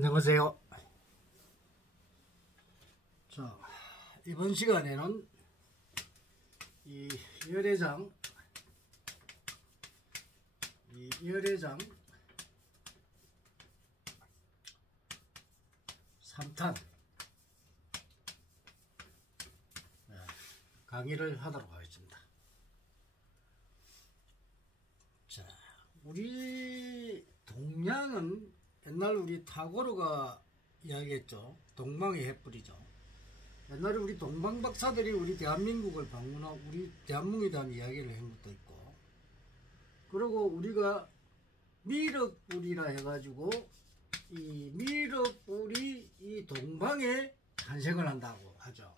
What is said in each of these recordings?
안녕하세요. 자, 이번 시간에는 이 열애장 3탄 강의를 하도록 하겠습니다. 자, 우리 동양은 옛날 우리 타고르가 이야기했죠. 동방의 횃불이죠. 옛날에 우리 동방 박사들이 우리 대한민국을 방문하고 우리 대한민국에 대한 이야기를 한 것도 있고, 그리고 우리가 미륵불이라 해가지고 이 미륵불이 이 동방에 탄생을 한다고 하죠.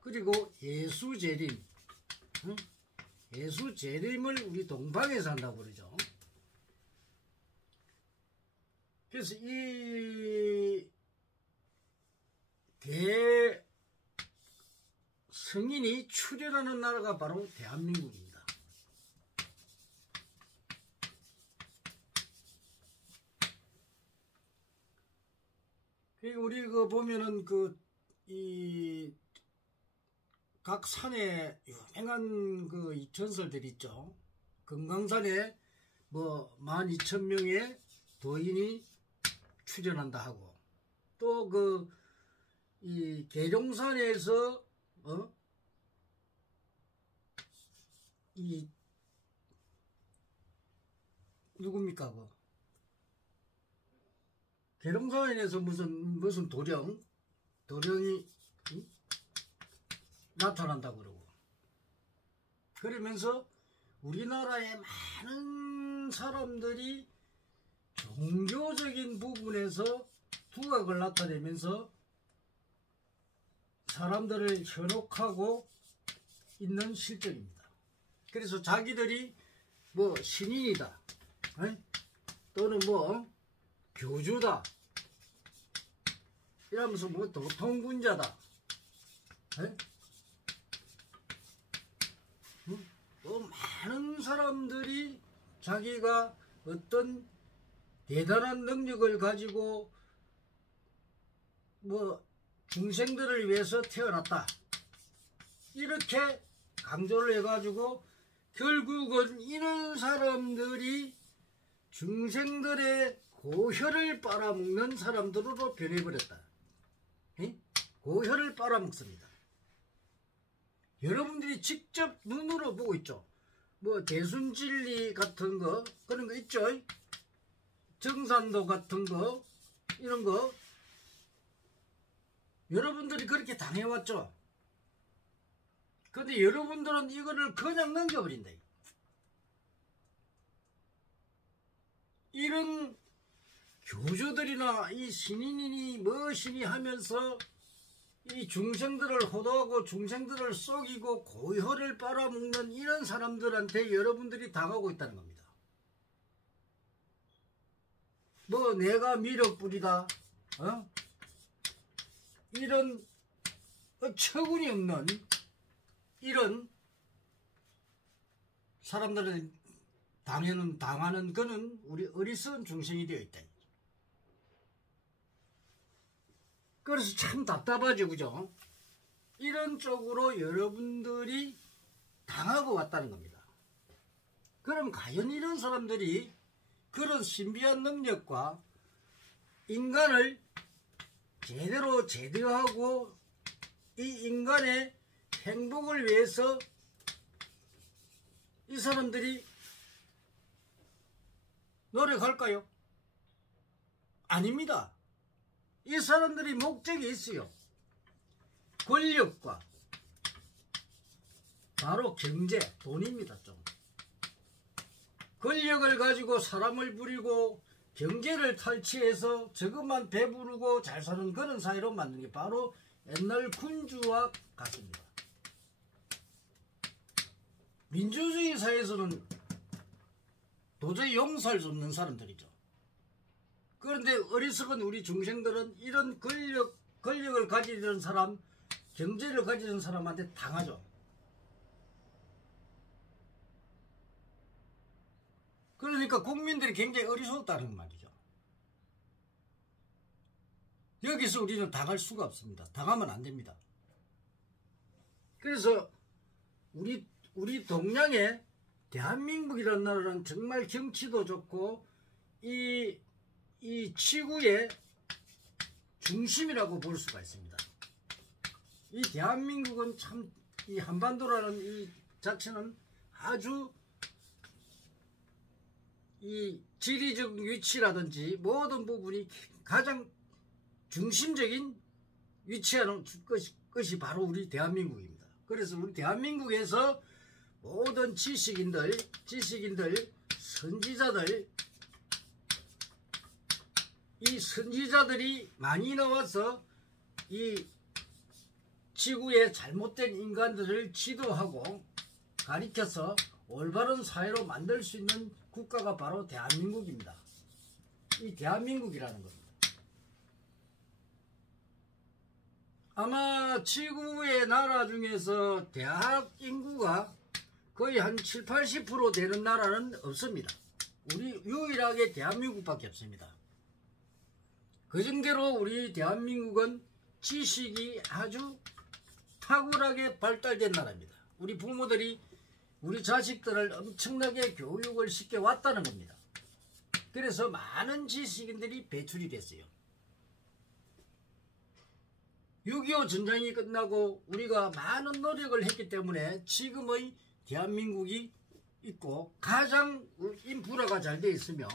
그리고 예수재림, 예수재림을 우리 동방에서 한다고 그러죠. 그래서 이 대성인이 출현하는 나라가 바로 대한민국입니다. 그리고 우리 보면은 각 산에 유명한 이천설들 있죠. 금강산에 12,000명의 도인이 출현한다 하고, 또 이 계룡산에서 이 누굽니까 계룡산에서 무슨 도령이 나타난다고 그러고, 그러면서 우리나라의 많은 사람들이 종교적인 부분에서 두각을 나타내면서 사람들을 현혹하고 있는 실정입니다. 그래서 자기들이 신인이다, 또는 교주다 이러면서 도통군자다, 많은 사람들이 자기가 어떤 대단한 능력을 가지고 중생들을 위해서 태어났다 이렇게 강조를 해가지고, 결국은 이런 사람들이 중생들의 고혈을 빨아먹는 사람들로 변해버렸다. 고혈을 빨아먹습니다. 여러분들이 직접 눈으로 보고 있죠. 대순진리 같은 그런 거 있죠. 정산도 같은 이런 거 여러분들이 그렇게 당해왔죠. 근데 여러분들은 이거를 그냥 넘겨버린다. 이런 교주들이나 이 신인이니 신이 하면서 이 중생들을 호도하고 중생들을 속이고 고혈을 빨아먹는 이런 사람들한테 여러분들이 당하고 있다는 겁니다. 내가 미륵불이다, 이런 처분이 없는 이런 사람들은 당하는 그는 우리 어리석은 중생이 되어 있다. 그래서 참 답답하죠, 그죠? 이런 쪽으로 여러분들이 당하고 왔다는 겁니다. 그럼 과연 이런 사람들이 그런 신비한 능력과 인간을 제대로 제대하고 이 인간의 행복을 위해서 이 사람들이 노력할까요? 아닙니다. 이 사람들이 목적이 있어요. 권력과 바로 경제, 돈입니다. 좀 권력을 가지고 사람을 부리고 경제를 탈취해서 저것만 배부르고 잘 사는 그런 사회로 만드는 게 바로 옛날 군주와 같습니다. 민주주의 사회에서는 도저히 용서할 수 없는 사람들이죠. 그런데 어리석은 우리 중생들은 이런 권력을 가지는 사람, 경제를 가지는 사람한테 당하죠. 그러니까 국민들이 굉장히 어리석다는 말이죠. 여기서 우리는 당할 수가 없습니다. 당하면 안 됩니다. 그래서 우리 동양의 대한민국이라는 나라는 정말 정치도 좋고 이 지구의 중심이라고 볼 수가 있습니다. 이 대한민국은 참 이 한반도라는 이 자체는 아주 이 지리적 위치라든지 모든 부분이 가장 중심적인 위치하는 것이 바로 우리 대한민국입니다. 그래서 우리 대한민국에서 모든 지식인들, 선지자들, 이 선지자들이 많이 나와서 이 지구의 잘못된 인간들을 지도하고 가리켜서 올바른 사회로 만들 수 있는 국가가 바로 대한민국입니다. 이 대한민국이라는 겁니다. 아마 지구의 나라 중에서 대학 인구가 거의 한 7, 80% 되는 나라는 없습니다. 우리 유일하게 대한민국밖에 없습니다. 그 정도로 우리 대한민국은 지식이 아주 탁월하게 발달된 나라입니다. 우리 부모들이 우리 자식들을 엄청나게 교육을 시켜왔다는 겁니다. 그래서 많은 지식인들이 배출이 됐어요. 6.25 전쟁이 끝나고 우리가 많은 노력을 했기 때문에 지금의 대한민국이 있고 가장 인프라가 잘 되어 있으며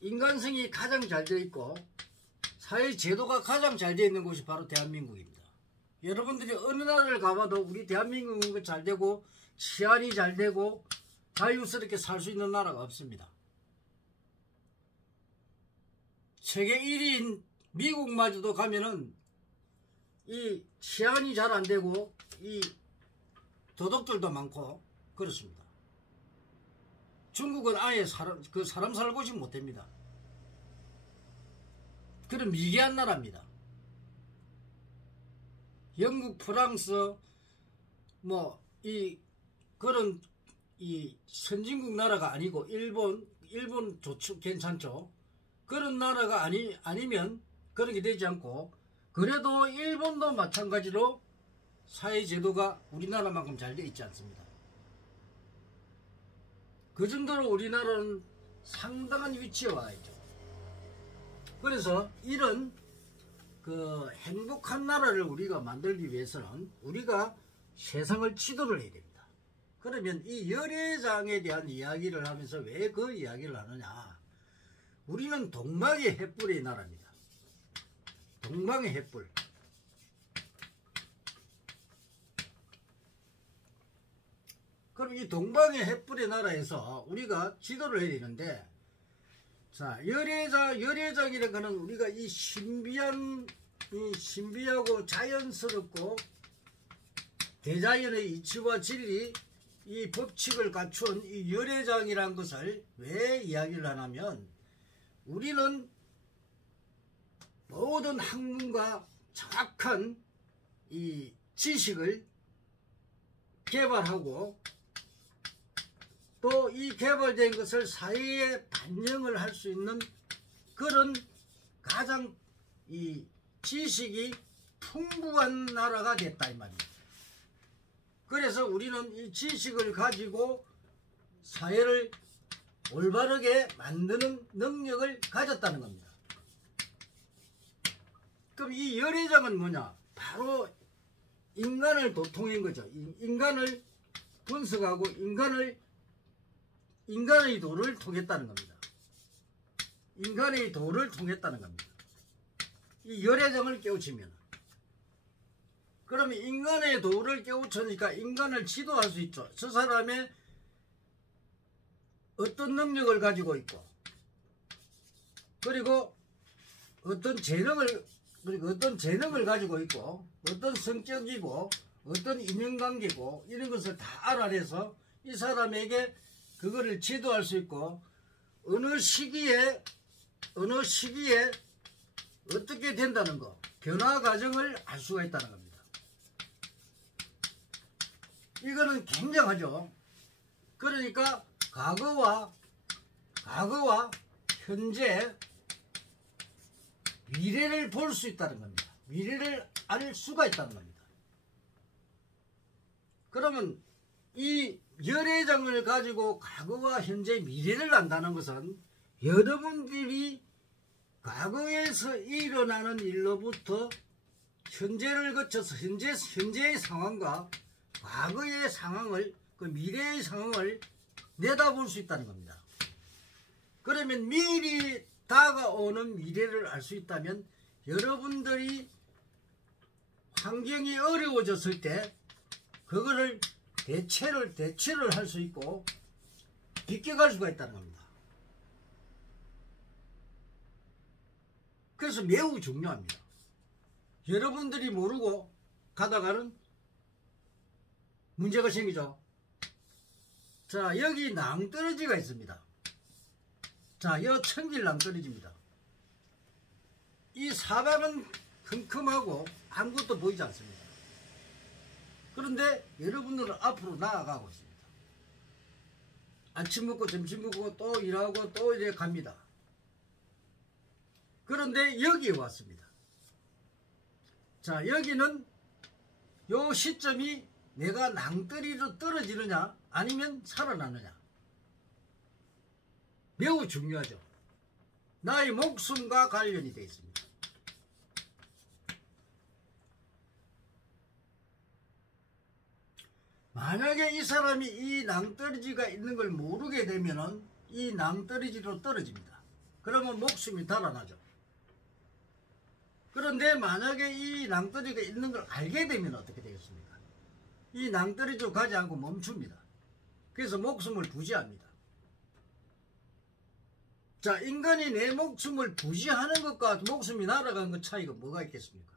인간성이 가장 잘 되어 있고 사회제도가 가장 잘 되어 있는 곳이 바로 대한민국입니다. 여러분들이 어느 나라를 가봐도 우리 대한민국은 잘 되고 치안이 잘 되고 자유스럽게 살 수 있는 나라가 없습니다. 세계 1위인 미국마저도 가면은 이 치안이 잘 안 되고 이 도둑들도 많고 그렇습니다. 중국은 아예 사람 살 곳이 못 됩니다. 그런 미개한 나라입니다. 영국, 프랑스, 그런 선진국 나라가 아니고 일본 좋죠, 괜찮죠. 그런 나라가 아니면 그런 게 되지 않고 그래도 일본도 마찬가지로 사회제도가 우리나라만큼 잘 되어 있지 않습니다. 그 정도로 우리나라는 상당한 위치에 와 있죠. 그래서 이런 그 행복한 나라를 우리가 만들기 위해서는 우리가 세상을 지도를 해야 됩니다. 그러면 이 열애장에 대한 이야기를 하면서 왜 그 이야기를 하느냐. 우리는 동방의 횃불의 나라입니다. 동방의 횃불. 그럼 이 동방의 횃불의 나라에서 우리가 지도를 해야 되는데, 자, 열애장이라는 거는 우리가 이 신비하고 자연스럽고 대자연의 이치와 진리, 이 법칙을 갖춘 이 열애장이라는 것을 왜 이야기를 하냐면, 우리는 모든 학문과 정확한 이 지식을 개발하고 또 이 개발된 것을 사회에 반영을 할 수 있는 그런 가장 이 지식이 풍부한 나라가 됐다 이 말입니다. 그래서 우리는 이 지식을 가지고 사회를 올바르게 만드는 능력을 가졌다는 겁니다. 그럼 이 열애장은 뭐냐? 바로 인간을 도통한 거죠. 인간을 분석하고 인간의 도를 통했다는 겁니다. 인간의 도를 통했다는 겁니다. 이 열애장을 깨우치면, 그러면 인간의 도를 깨우치니까 인간을 지도할 수 있죠. 저 사람의 어떤 능력을 가지고 있고, 그리고 어떤 재능을 가지고 있고, 어떤 성격이고, 어떤 인연관계고, 이런 것을 다 알아내서 이 사람에게 그거를 지도할 수 있고, 어느 시기에 어떻게 된다는 거, 변화 과정을 알 수가 있다는 겁니다. 이거는 굉장하죠. 그러니까 과거와 현재, 미래를 볼 수 있다는 겁니다. 미래를 알 수가 있다는 겁니다. 그러면 이 열애장을 가지고 과거와 현재 미래를 안다는 것은 여러분들이 과거에서 일어나는 일로부터 현재를 거쳐서 현재의 상황과 과거의 상황을 그 미래의 상황을 내다볼 수 있다는 겁니다. 그러면 미리 다가오는 미래를 알 수 있다면 여러분들이 환경이 어려워졌을 때 그거를 대체를 할 수 있고 비껴갈 수가 있다는 겁니다. 그래서 매우 중요합니다. 여러분들이 모르고 가다가는 문제가 생기죠. 자, 여기 낭떠러지가 있습니다. 자, 여 천길 낭떠러지입니다. 이 사방은 컴컴하고 아무것도 보이지 않습니다. 그런데 여러분들은 앞으로 나아가고 있습니다. 아침 먹고 점심 먹고 또 일하고 또 이래 갑니다. 그런데 여기에 왔습니다. 자, 여기는 요 시점이 내가 낭떠러지로 떨어지느냐 아니면 살아나느냐 매우 중요하죠. 나의 목숨과 관련이 되어 있습니다. 만약에 이 사람이 이 낭떠러지가 있는 걸 모르게 되면은 이 낭떠러지로 떨어집니다. 그러면 목숨이 달아나죠. 그런데 만약에 이 낭떠러지가 있는 걸 알게 되면 어떻게 되겠습니까? 이 낭떠러지로 가지 않고 멈춥니다. 그래서 목숨을 부지합니다. 자, 인간이 내 목숨을 부지하는 것과 목숨이 날아가는 것 차이가 뭐가 있겠습니까?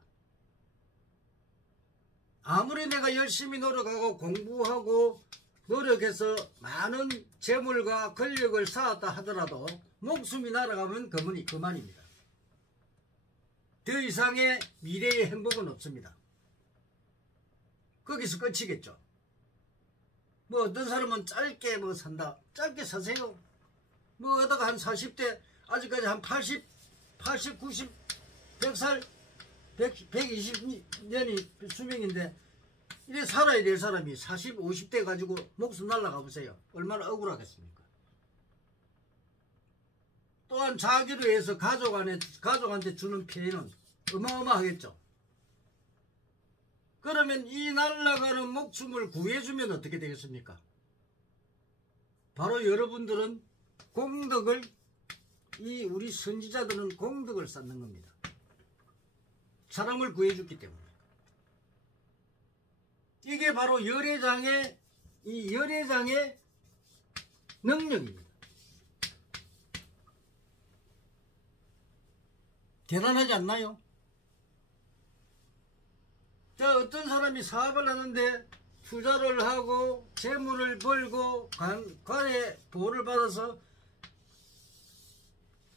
아무리 내가 열심히 노력하고 공부하고 노력해서 많은 재물과 권력을 쌓았다 하더라도 목숨이 날아가면 그만입니다. 더 이상의 미래의 행복은 없습니다. 거기서 끝이겠죠. 뭐 어떤 사람은 짧게 뭐 산다. 짧게 사세요. 뭐 하다가 한 40대 아직까지 한 80, 90, 100살 120년이 수명인데 이래 살아야 될 사람이 40, 50대 가지고 목숨 날아가 보세요. 얼마나 억울하겠습니까? 또한 자기로 해서 가족한테 주는 피해는 어마어마하겠죠. 그러면 이 날아가는 목숨을 구해주면 어떻게 되겠습니까? 바로 여러분들은 공덕을 우리 선지자들은 공덕을 쌓는 겁니다. 사람을 구해줬기 때문에. 이게 바로 열애장의 능력입니다. 대단하지 않나요? 자, 어떤 사람이 사업을 하는데 투자를 하고 재물을 벌고 관의 보호를 받아서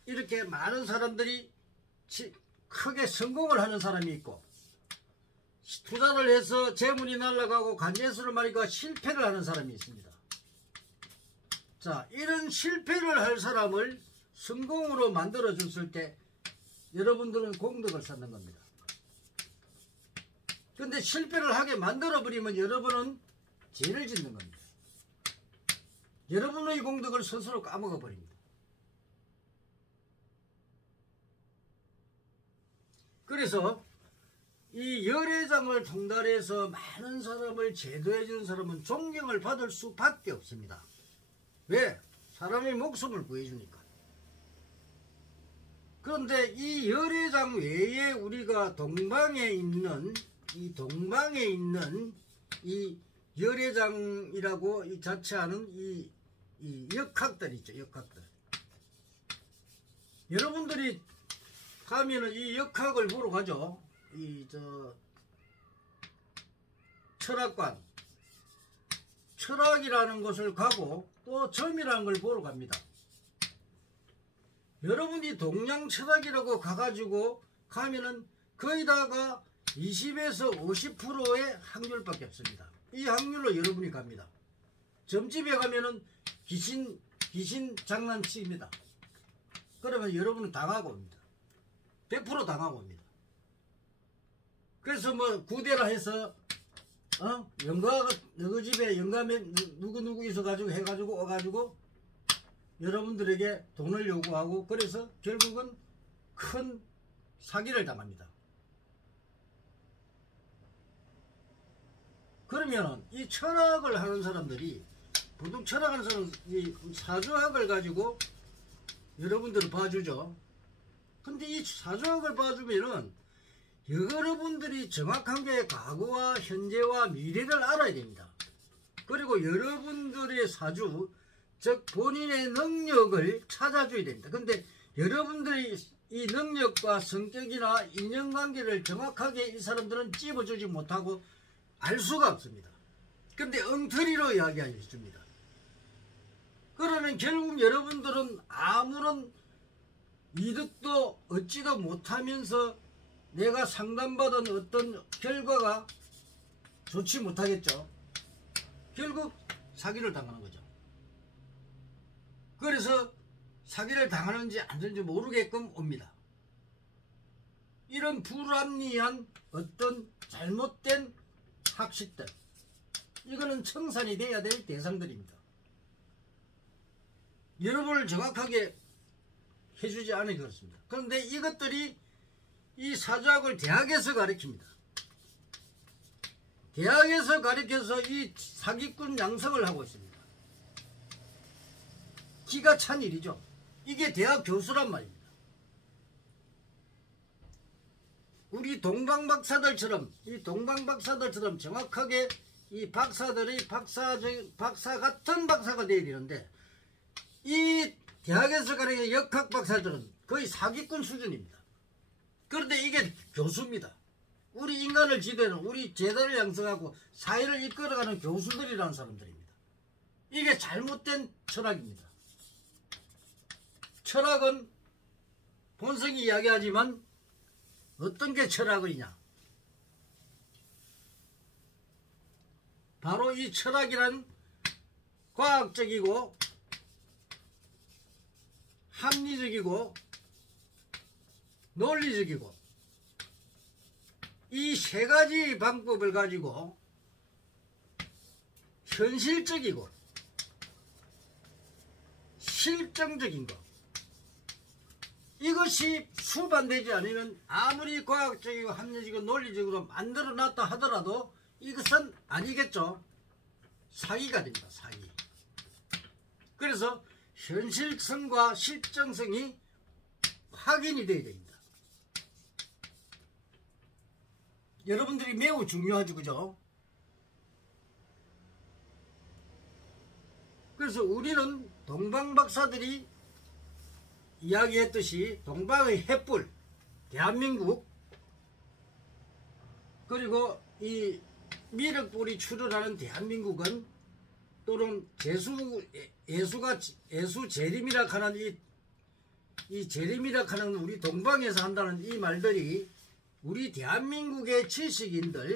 이렇게 많은 사람들이 크게 성공을 하는 사람이 있고 투자를 해서 재물이 날아가고 간예수를 말이고 실패를 하는 사람이 있습니다. 자, 이런 실패를 할 사람을 성공으로 만들어 줬을 때 여러분들은 공덕을 쌓는 겁니다. 그런데 실패를 하게 만들어 버리면 여러분은 죄를 짓는 겁니다. 여러분의 공덕을 스스로 까먹어 버립니다. 그래서 이 열애장을 통달해서 많은 사람을 제도해 주는 사람은 존경을 받을 수밖에 없습니다. 왜? 사람의 목숨을 구해주니까. 그런데 이 열애장 외에 우리가 동방에 있는 이 열애장이라고 이 자체하는 이 역학들 있죠. 역학들. 여러분들이 가면은 이 역학을 보러 가죠. 철학관, 철학이라는 곳을 가고 또 점이라는 걸 보러 갑니다. 여러분이 동양 철학이라고 가가지고 가면은 거의 다가 20에서 50%의 확률밖에 없습니다. 이 확률로 여러분이 갑니다. 점집에 가면은 귀신 장난치입니다. 그러면 여러분은 당하고 옵니다. 100% 당하고 옵니다. 그래서 뭐 구대라 해서 영가 너희 집에 영감에 누구 있어가지고 해가지고 와가지고 여러분들에게 돈을 요구하고 그래서 결국은 큰 사기를 당합니다. 그러면 이 철학을 하는 사람들이 보통 철학하는 사람은 이 사주학을 가지고 여러분들을 봐주죠. 근데 이 사주학을 봐주면은 여러분들이 정확하게 과거와 현재와 미래를 알아야 됩니다. 그리고 여러분들의 사주, 즉 본인의 능력을 찾아줘야 됩니다. 근데 여러분들이 이 능력과 성격이나 인연관계를 정확하게 이 사람들은 찝어주지 못하고 알 수가 없습니다. 근데 엉터리로 이야기해 줍니다. 그러면 결국 여러분들은 아무런 이득도 얻지도 못하면서 내가 상담받은 어떤 결과가 좋지 못하겠죠. 결국 사기를 당하는 거죠. 그래서 사기를 당하는지 안 되는지 모르게끔 옵니다. 이런 불합리한 어떤 잘못된 학식들, 이거는 청산이 돼야 될 대상들입니다. 여러분을 정확하게 해주지 않으니 그렇습니다. 그런데 이것들이 이 사주학을 대학에서 가르칩니다. 대학에서 가르쳐서 이 사기꾼 양성을 하고 있습니다. 기가 찬 일이죠. 이게 대학 교수란 말입니다. 우리 동방박사들처럼 정확하게 이 박사들이 박사 같은 박사가 돼야 되는데 이 대학에서 가르치는 역학 박사들은 거의 사기꾼 수준입니다. 그런데 이게 교수입니다. 우리 인간을 지도하는, 우리 제자를 양성하고 사회를 이끌어가는 교수들이라는 사람들입니다. 이게 잘못된 철학입니다. 철학은 본성이 이야기하지만 어떤 게 철학이냐? 바로 이 철학이란 과학적이고 합리적이고 논리적이고 이 세 가지 방법을 가지고 현실적이고 실정적인 것, 이것이 수반되지 않으면 아무리 과학적이고 합리적이고 논리적으로 만들어 놨다 하더라도 이것은 아니겠죠. 사기가 됩니다. 사기. 그래서 현실성과 실정성이 확인이 되어야 됩니다. 여러분들이 매우 중요하죠. 그죠? 그래서 우리는 동방박사들이 이야기했듯이 동방의 횃불, 대한민국, 그리고 이 미륵불이 출현하는 대한민국은 또는 예수 재림이라 하는 이 재림이라 하는 우리 동방에서 한다는 이 말들이 우리 대한민국의 지식인들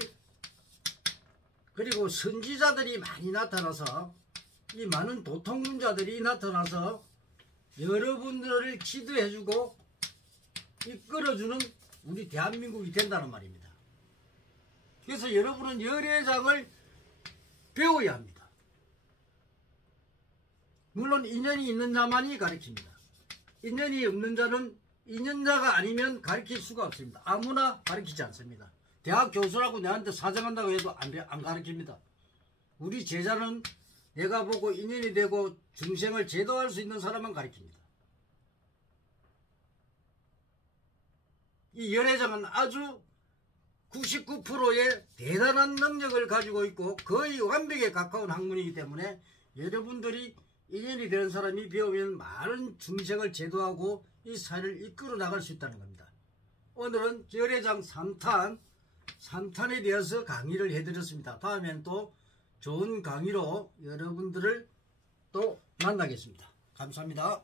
그리고 선지자들이 많이 나타나서 이 많은 도통문자들이 나타나서 여러분들을 기도해주고 이끌어주는 우리 대한민국이 된다는 말입니다. 그래서 여러분은 열애장을 배워야 합니다. 물론 인연이 있는 자만이 가르칩니다. 인연이 없는 자는 인연자가 아니면 가르칠 수가 없습니다. 아무나 가르치지 않습니다. 대학 교수라고 내한테 사정한다고 해도 안 가르칩니다. 우리 제자는 내가 보고 인연이 되고 중생을 제도할 수 있는 사람만 가르칩니다. 이 열애장은 아주 99%의 대단한 능력을 가지고 있고 거의 완벽에 가까운 학문이기 때문에 여러분들이 인연이 되는 사람이 배우면 많은 중생을 제도하고 이 사회를 이끌어 나갈 수 있다는 겁니다. 오늘은 열애장 3탄에 대해서 강의를 해드렸습니다. 다음엔 또 좋은 강의로 여러분들을 또 만나겠습니다. 감사합니다.